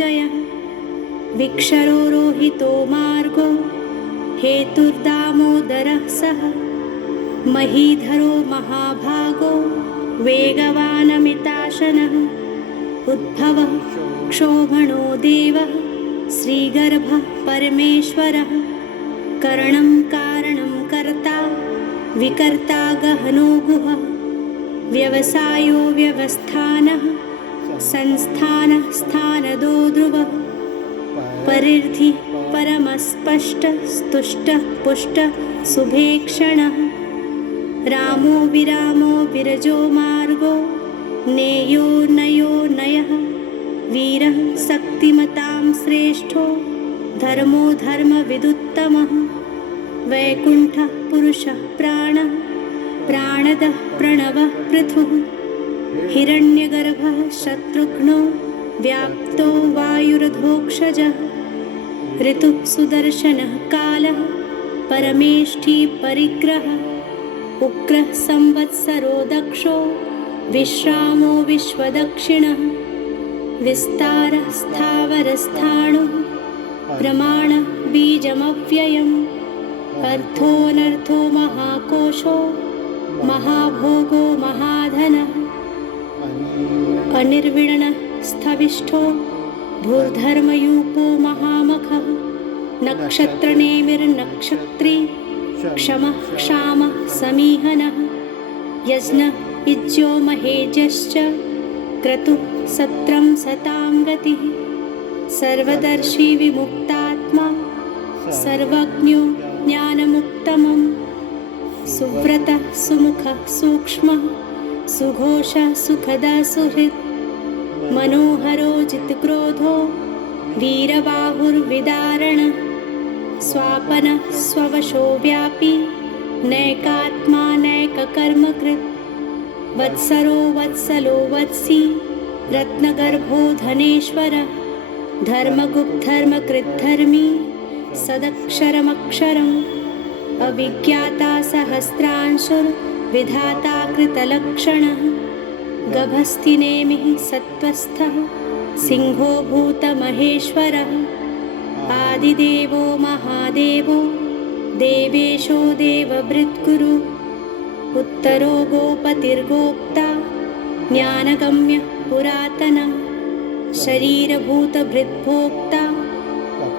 जय विक्षरोरोहितो मार्गो हेतुर्दामोदरः सः महीधरो महाभागो वेगवानमिताशनः उद्भवः क्षोभणो देवः श्रीगर्भः परमेश्वरः करणं कारणं कर्ता विकर्ता गहनो गुहः व्यवसायो व्यवस्थानः संस्थानः स्थानदो ध्रुवः परिर्धि परमस्पष्टः स्तुष्टः पुष्टः सुभेक्षणः रामो विरामो विरजो मार्गो नेयो नयो नयः वीरः शक्तिमतां श्रेष्ठो धर्मो धर्मविदुत्तमः वैकुण्ठः पुरुषः प्राणः प्राणदः प्रणवः पृथुः हिरण्यगर्भः शत्रुघ्नो व्याप्तो वायुरधोक्षजः ऋतुः सुदर्शनः कालः परमेष्ठी परिग्रहः उग्रः संवत्सरो दक्षो विश्रामो विश्वदक्षिणः विस्तारः स्थावरस्थाणुः प्रमाणः बीजमव्ययम् अर्थोऽनर्थो महाकोशो महाभोगो महाधनः अनिर्विण्णः स्थविष्ठो भूर्धर्मयूपो महामखः नक्षत्रनेमिर्नक्षत्री क्षमः क्षामः समीहनः यज्ञः इज्यो महेजश्च क्रतुः सत्रं सतां गतिः सर्वदर्शी विमुक्तात्मा सर्वज्ञो ज्ञानमुत्तमं सुव्रतः सुमुखः सूक्ष्मः सुघोषः सुखदः सुहृत् मनोहरो जितक्रोधो वीरबाहुर्विदारणः स्वापनः स्ववशो व्यापी नैकात्मा नैककर्मकृत् वत्सरो वत्सलो वत्सी रत्नगर्भो धनेश्वरः धर्मगुप्तधर्मकृद्धर्मी सदक्षरमक्षरम् अविज्ञाता सहस्रांशुर्विधाता कृतलक्षणः गभस्तिनेमिः सत्त्वस्थः सिंहो भूतमहेश्वरः आदिदेवो महादेवो देवेशो देवभृद्गुरु उत्तरो गोपतिर्गोप्ता ज्ञानगम्यः पुरातनः शरीरभूतभृद्भोक्ता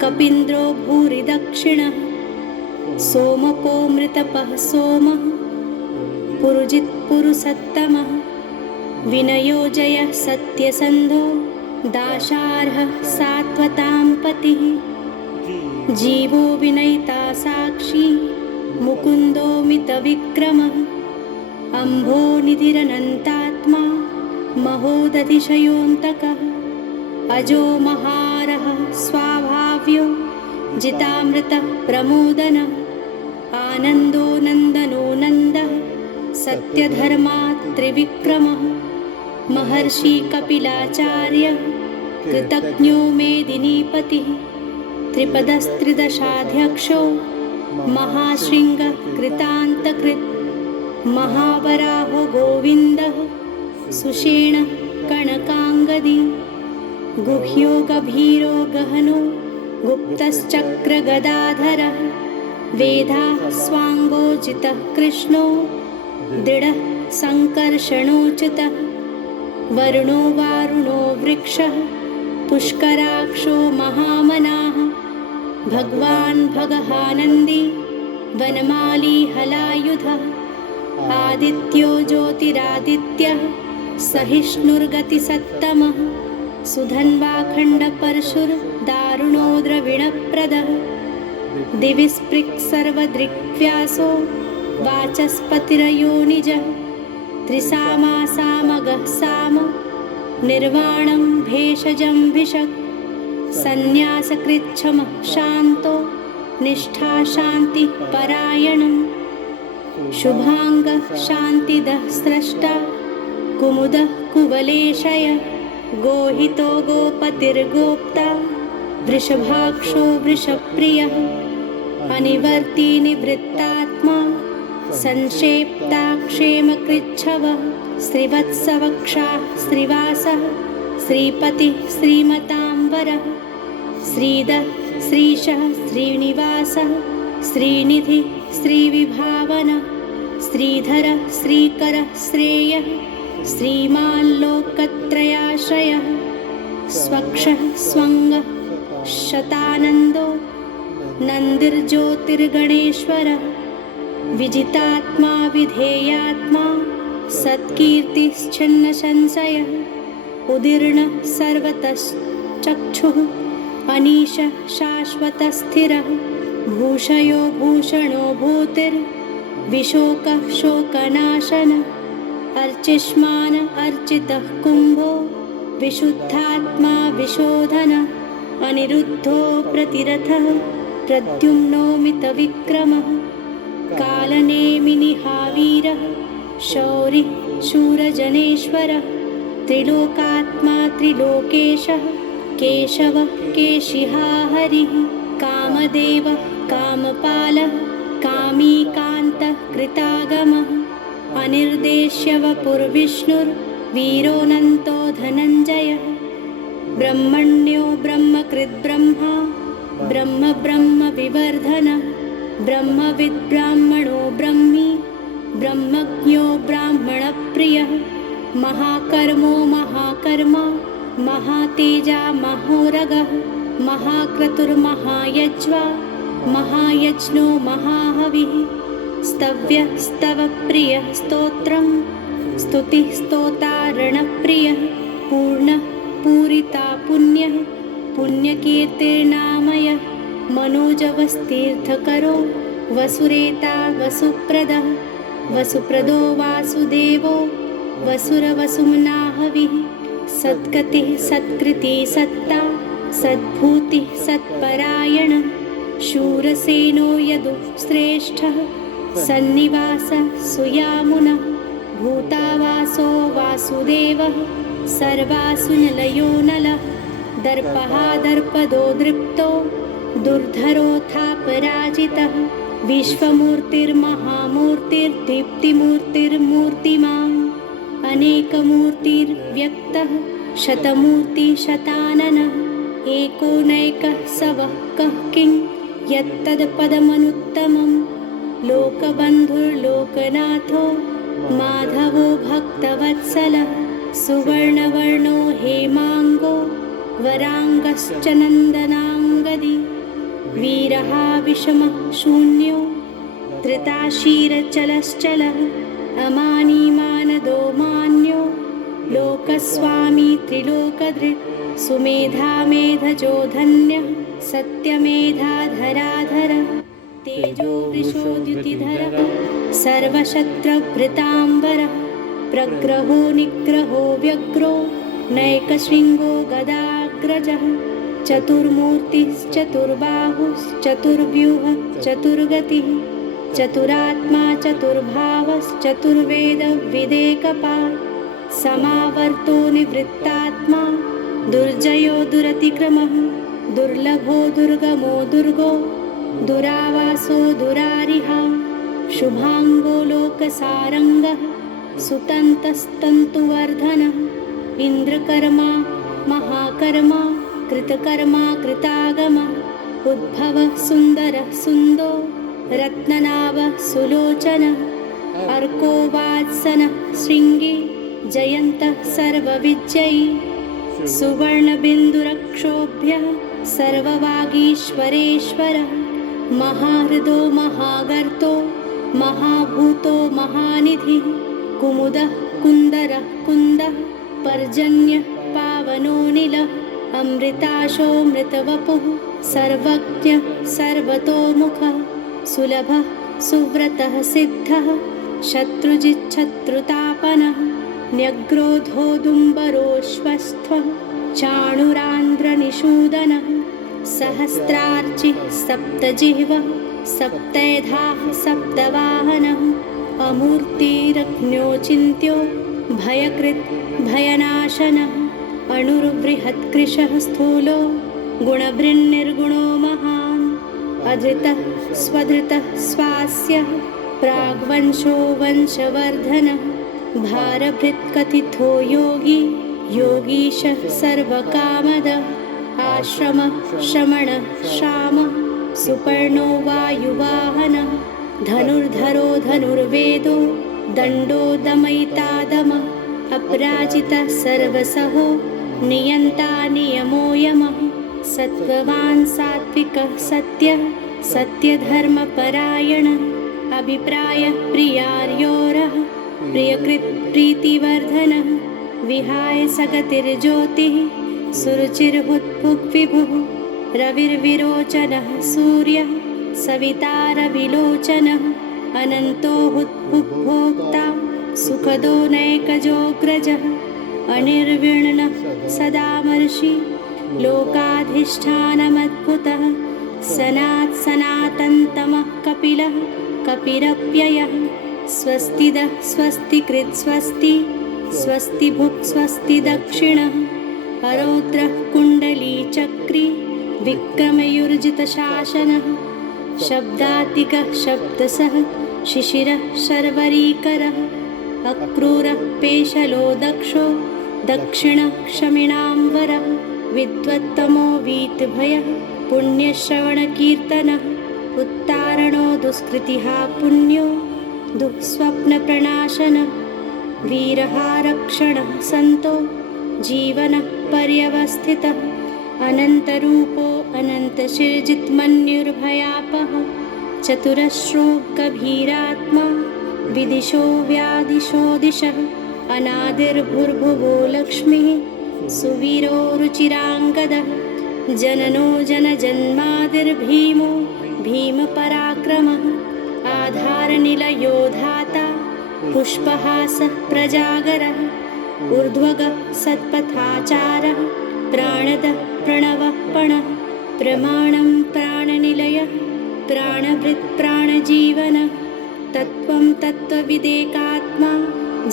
कपीन्द्रो भूरि दक्षिणः सोमपो मृतपः सोमः पुरुजित्पुरुषोत्तमः विनयो जयः सत्यसन्धो दाशार्हः सात्वतां पतिः जीवो विनयिता साक्षी मुकुन्दो मितविक्रमः अम्भो निधिरनन्तात्मा महोदधिशयोऽन्तकः अजो महारः स्वाभाव्यो जितामृतः प्रमोदनः आनन्दो नन्दनो नन्दः सत्यधर्मा त्रिविक्रमः महर्षि कपिलाचार्यः कृतज्ञो मेदिनीपतिः त्रिपदस्त्रिदशाध्यक्षो महाशृङ्गः कृतान्तकृत् महावराहो गोविन्दः सुषेणः कणकाङ्गदी गुह्यो गभीरो गहनो गुप्तश्चक्रगदाधरः वेदाः स्वाङ्गोचितः कृष्णो दृढः सङ्कर्षणोचितः वरुणो वारुणो वृक्षः पुष्कराक्षो महामनाः भगवान् भगहानन्दी वनमाली हलायुधः आदित्यो ज्योतिरादित्यः सहिष्णुर्गतिसत्तमः सुधन्वाखण्डपरशुर्दारुणो द्रविणप्रदः दिवि स्पृक्सर्वदृग्व्यासो वाचस्पतिरयोनिजः त्रिसामासामगः साम निर्वाणं भेषजं विशक् सन्न्यासकृच्छमः शान्तो निष्ठा शान्तिः परायणम् शुभाङ्गः शान्तिदः स्रष्टा कुमुदः कुवलेशयः गोहितो गोपतिर्गोप्ता वृषभाक्षो वृषप्रियः अनिवर्ती निवृत्तात्मा संक्षेप्ता क्षेमकृच्छवः श्रीवत्सवक्षाः श्रीवासः श्रीपतिः श्रीमतां श्रीपीताम्बरः श्रीधः श्रीशः श्रीनिवासः श्रीनिधिः श्रीविभावनः श्रीधरः श्रीकरः श्रेयः श्रीमान् लोकत्रयाश्रयः स्वक्षः स्वङ्गः शतानन्दो नन्दिर्ज्योतिर्गणेश्वरः विजितात्मा विधेयात्मा सत्कीर्तिश्छिन्नसंशयः उदीर्णः सर्वतश्चक्षुः अनीशः शाश्वतस्थिरः भूषयो भूषणो भूतिर्विशोकः शोकनाशनः अर्चिष्मान् अर्चितः कुम्भो विशुद्धात्मा विशोधनः अनिरुद्धो प्रतिरथः प्रद्युम्नो मितविक्रमः कालनेमिनिहावीरः शौरिः शूरजनेश्वरः त्रिलोकात्मा त्रिलोकेशः केशवः केशिहा हरिः कामदेवः कामपालः कामीकान्तः कृतागमः अनिर्देश्यवपुर्विष्णुर्वीरोऽनन्तो धनञ्जयः ब्रह्मण्यो ब्रह्मकृद्ब्रह्मा ब्रह्म ब्रह्म विवर्धनः ब्रह्मविद्ब्राह्मणो ब्रह्मी ब्रह्मज्ञो ब्राह्मणप्रियः महाकर्मो महाकर्मा महातेजा महोरगः महाक्रतुर्महायज्वा महायज्ञो महाहविः स्तव्यः स्तवप्रियः स्तोत्रं स्तुतिः स्तोतारणप्रियः पूर्णः पूरिता पुण्यः पुण्यकीर्तिर्नामयः मनोजवस्तीर्थकरो वसुरेता वसुप्रदः वसुप्रदो वासुदेवो वसुरवसुम्नाहविः सद्गतिः सत्कृतिः सत्ता सद्भूतिः सत्परायणः शूरसेनो यदु श्रेष्ठः सन्निवासः सुयामुनः भूतावासो वासुदेवः सर्वासु निलयो नलः दर्पः दर्पदो दृप्तो दुर्धरोऽथापराजितः विश्वमूर्तिर्महामूर्तिर्दीप्तिमूर्तिर्मूर्तिमान् अनेकमूर्तिर्व्यक्तः शतमूर्तिशताननः एकोनैकः सवः कः किं यत्तत्पदमनुत्तमं लोकबन्धुर्लोकनाथो माधवो भक्तवत्सलः सुवर्णवर्णो हेमाङ्गो वराङ्गश्च नन्दनाङ्गदी वीरः विषमः शून्यो धृताशीरचलश्चलः अमानीमानदो मान्यो लोकस्वामी त्रिलोकधृत् सुमेधा मेधजो धन्यः सत्यमेधाधराधरः तेजो वृषोद्युतिधरः सर्वशत्रभृताम्बरः प्रग्रहो निग्रहो व्यग्रो नैकशृङ्गो गदाग्रजः चतुर्मूर्तिश्चतुर्बाहुश्चतुर्व्यूहः चतुर्गतिः चतुरात्मा चतुर्भावश्चतुर्वेदविदेकपाः समावर्तो निवृत्तात्मा दुर्जयो दुरतिक्रमः दुर्लभो दुर्गमो दुर्गो दुरावासो दुरारिहा शुभाङ्गो लोकसारङ्गः सुतन्तस्तन्तुवर्धनः इन्द्रकर्मा महाकर्मा कृतकर्मा कृतागमः उद्भवः सुन्दरः सुन्दो रत्ननाभः सुलोचनः अर्को वात्सनः शृङ्गी जयन्तः सर्वविजयी सुवर्णबिन्दुरक्षोभ्यः सर्ववागीश्वरेश्वरः महाहृदो महागर्तो महाभूतो महानिधिः कुमुदः कुन्दरः कुन्दः पर्जन्यः पावनोऽनिलः अमृताशोऽमृतवपुः सर्वज्ञः सर्वतोमुखः सुलभः सुव्रतः सिद्धः शत्रुजिच्छत्रुतापनः न्यग्रोधोदुम्बरोऽश्वस्थः चाणुरान्ध्रनिषूदनः सहस्रार्चिः सप्तजिह्वः सप्तैधाः सप्तवाहनः अमूर्तिरग्न्योचिन्त्यो भयकृत् भयनाशनः अणुर्बृहत्कृशः स्थूलो गुणभृन्निर्गुणो महान् अधृतः स्वधृतः स्वास्यः प्राग्वंशो वंशवर्धनः भारभृत्कथितो योगी योगीशः सर्वकामदः आश्रम श्रमण श्याम सुपर्णो वायुवाहनः धनुर्धरो धनुर्वेदो दण्डो दमयिता दमः अपराजितः सर्वसहो नियन्ता नियमो यमः सत्त्ववान् सात्विकः सत्यः सत्यधर्मपरायणः अभिप्रायः प्रियार्योरः प्रियकृत् प्रीतिवर्धनः विहाय सगतिर्ज्योतिः सुरुचिर्हुत्पुग्विभुः रविर्विरोचनः सूर्यः सवितारविलोचनः अनन्तो हुत्पुग्भोक्ता सुखदो नैकजोऽग्रजः अनिर्विण्णः सदामर्षि लोकाधिष्ठानमद्भुतः सनातन्तमः कपिलः कपिरप्ययः स्वस्तिदः स्वस्तिकृत् स्वस्ति स्वस्तिभुक् स्वस्ति दक्षिणः अरौद्रः कुण्डलीचक्री विक्रमयुर्जितशासनः शब्दातिकः शब्दसः शिशिरः शर्वरीकरः अक्रूरः पेशलो दक्षो दक्षिणः क्षमिणाम्बरः विद्वत्तमो वीतभयः पुण्यश्रवणकीर्तनः उत्तारणो दुष्कृतिः पुण्यो दुःस्वप्नप्रणाशनः वीरहारक्षणः सन्तो जीवनः पर्यवस्थितः अनन्तरूपो अनन्तशिर्जित्मन्युर्भयापः चतुरश्रो गभीरात्मा विदिशो व्यादिशो दिशः अनादिर्भुर्भुवो लक्ष्मीः सुवीरो रुचिराङ्गदः जननो जनजन्मादिर्भीमो भीमपराक्रमः आधारनिलयो धाता पुष्पहासः प्रजागरः ऊर्ध्वगः सत्पथाचारः प्राणदः प्रणवः पणः प्रमाणं प्राणनिलयः प्राणभृत् प्राणजीवनः तत्त्वं तत्त्वविदेकात्मा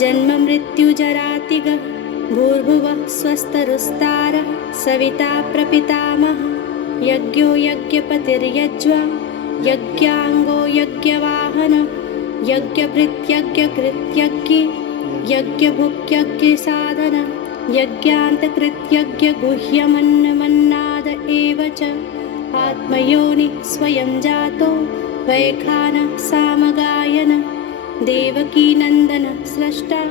जन्ममृत्युजरातिगः भूर्भुवः स्वस्तरुस्तारः सविता प्रपितामहः यज्ञो यज्ञपतिर्यज्वा यज्ञाङ्गो यज्ञवाहनः यज्ञभृत्यज्ञकृत्यज्ञी यज्ञभुक्यज्ञसाधनः यज्ञान्तकृत्यज्ञगुह्यमन्नमन्नाद एव च आत्मयोनिः स्वयं जातो वैखानः सामगायनः देवकीनन्दनः स्रष्टा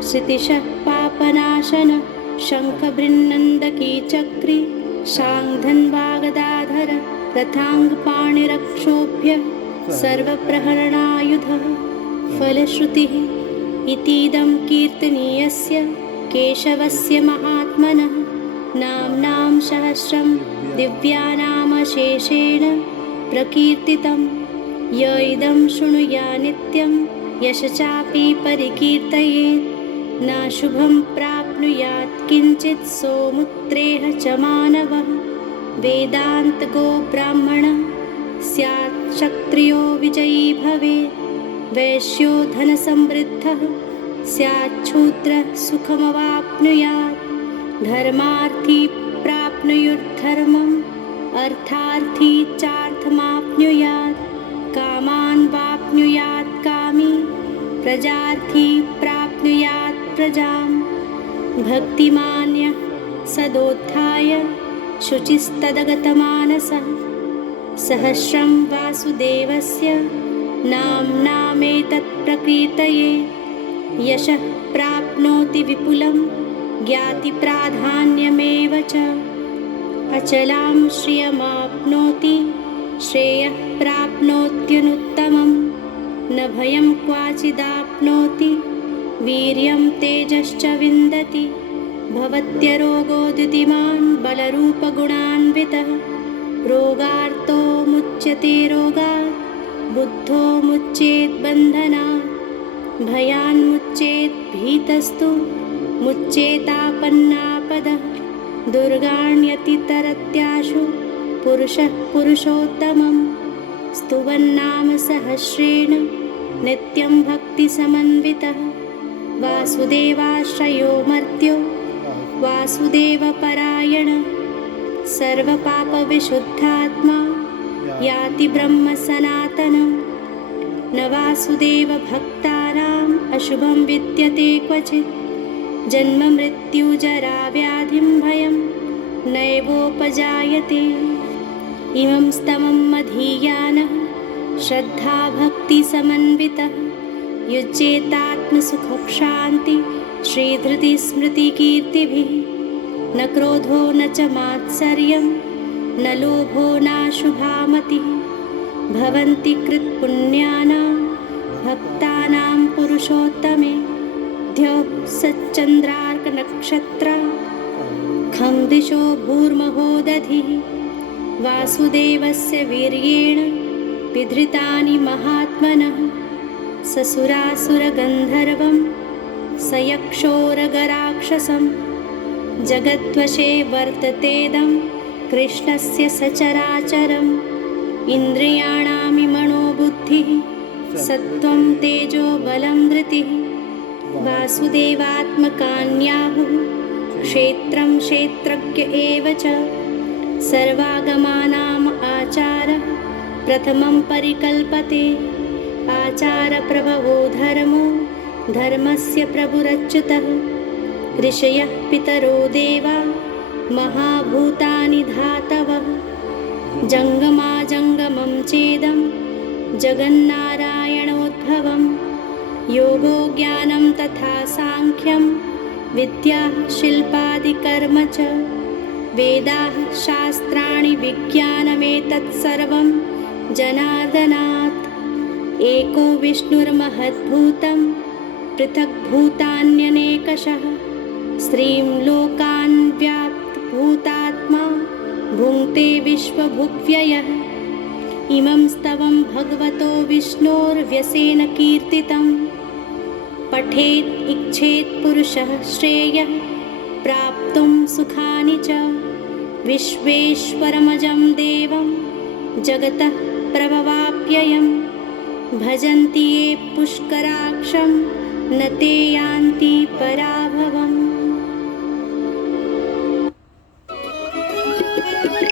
क्षितिशः पापनाशनः शङ्खबृन्नन्दकी चक्री शाङ्गधन्वागदाधरः रथाङ्गपाणिरक्षोभ्यः सर्वप्रहरणायुधः फलश्रुतिः इतीदं कीर्तनीयस्य केशवस्य महात्मनः नाम्नां सहस्रं दिव्यानामशेषेण प्रकीर्तितं य इदं शृणुया नित्यं यश चापि परिकीर्तयेत् नाशुभं प्राप्नुयात् किञ्चित् सोमुत्रेह च मानवः वेदान्तगो ब्राह्मणः स्यात् क्षत्रियो विजयी भवेत् वैश्यो धनसमृद्धः स्याच्छूद्रः सुखमवाप्नुयात् धर्मार्थी प्राप्नुयुर्धर्मम् अर्थार्थी चार्थमाप्नुयात् कामान् वाप्नुयात् कामी प्रजार्थी प्राप्नुयात् प्रजाम् भक्तिमान्यः सदोत्थाय शुचिस्तदगतमानसः सहस्रं वासुदेवस्य नाम्नामेतत् प्रकीर्तये यशः प्राप्नोति विपुलं ज्ञातिप्राधान्यमेव च अचलां श्रियमाप्नोति श्रेयः प्राप्नोत्यनुत्तमं न भयं क्वाचिदाप्नोति वीर्यं तेजश्च विन्दति भवत्यरोगोदितिमान् बलरूपगुणान्वितः रोगार्तो मुच्यते रोगात् बुद्धो मुच्येत् बन्धनात् भयान्मुच्येत् भीतस्तु मुच्येतापन्नापदः दुर्गाण्यतितरत्याशु पुरुषः पुरुषोत्तमं स्तुवन्नाम सहस्रेण नित्यं भक्तिसमन्वितः वासुदेवाश्रयो मर्त्यो वासुदेवपरायणः सर्वपापविशुद्धात्मा याति ब्रह्म सनातनं न वासुदेवभक्तानाम् अशुभं विद्यते क्वचित् जन्ममृत्युजराव्याधिं भयं नैवोपजायते। इमं स्तवं मधीयानः श्रद्धाभक्तिसमन्वितः युज्येतात्मसुखशान्ति श्रीधृतिस्मृतिकीर्तिभिः। न क्रोधो न च मात्सर्यं न लोभो नाशुभामतिः। भवन्ति कृत्पुण्यानां भक्तानां पुरुषोत्तमे द्यौः सच्चन्द्रार्कनक्षत्रा खं दिशो भूर्महो दधिः। वासुदेवस्य वीर्येण विधृतानि महात्मनः ससुरासुरगन्धर्वं सयक्षोरगराक्षसं जगद्वशे वर्ततेदं कृष्णस्य सचराचरम्। इन्द्रियाणामि मनोबुद्धिः सत्त्वं तेजो बलं धृतिः। वासुदेवात्मकान्याहुः क्षेत्रं क्षेत्रज्ञ एव च। सर्वागमानाम् आचारः प्रथमं परिकल्पते। आचारप्रभवो धर्मो धर्मस्य प्रभुरच्युतः। ऋषयः पितरो देवा महाभूतानि धातवः। जङ्गमाजङ्गमं चेदं जगन्नारायणोद्भवं। योगो ज्ञानं तथा साङ्ख्यं विद्या शिल्पादिकर्म च। वेदाः शास्त्राणि विज्ञानमेतत्सर्वं जनार्दनात्। एको विष्णुर्महद्भूतं पृथग्भूतान्यनेकशः। श्रीं लोकान् व्याप्तभूतात्मा भुङ्क्ते विश्वभुग्व्ययः। इमं स्तवं भगवतो विष्णोर्व्यसेन कीर्तितं। पठेत् इच्छेत् पुरुषः श्रेयः प्राप्तुं सुखानि च। विश्वेश्वरमजं देवं जगतः प्रभवाप्ययं। भजन्ति ये पुष्कराक्षं न ते यान्ति पराभवम्।